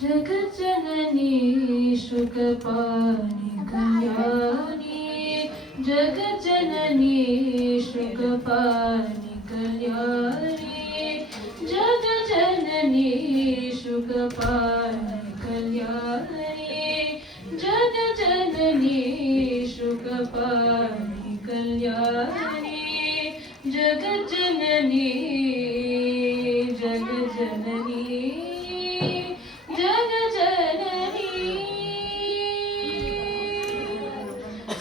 जगज्जननी शुकपाणि कल्याणी जगज्जननी शुकपाणि कल्याणी जगज्जननी शुकपाणि कल्याणी जगज्जननी शुकपाणि कल्याणी जगज्जननी जगज्जननी जगज्जननी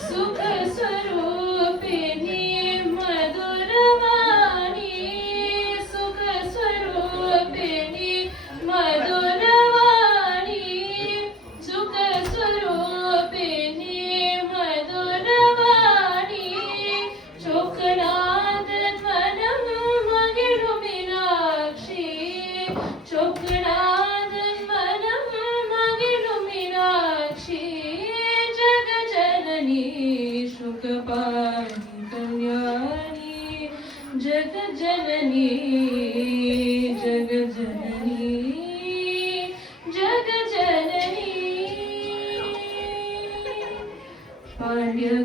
सुख स्वरूपिणी मधुरवाणी सुख स्वरूपिणी मधुरवाणी सुख स्वरूपिणी मधुरवाणी चोखनाद ध्वनं मगिळु मीनाक्षी चोखनाद ध्वनं मगिळु मीनाक्षी जगज्जननी शुकपाणि कल्याणी जगज्जननी जगज्जननी जगज्जननी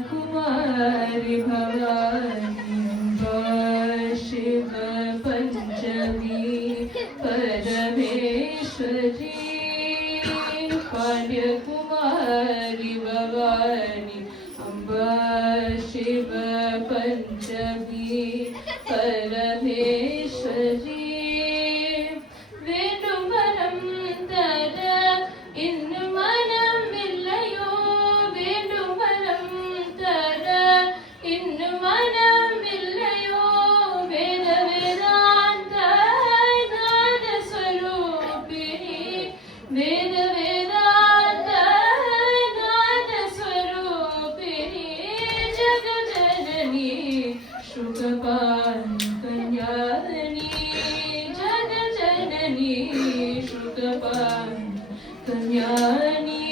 पाण्यकुमारी भवानी अम्बा शिव पञ्चमी परमेश्वरी पाण्यकुमारी भवानी अम्बा शिव पञ्चमी परमेश्वरी वेणुमनं तर इन्नु मनमिल्लयो वेणुमनं तर इन्नु मनमिल्लयो वेद वेदान्त नाद स्वरूपिणी वेद वेदान्त नाद स्वरूपिणी जगज्जननी शुकपाणि कल्याणी जगज्जननी शुकपाणि कल्याणी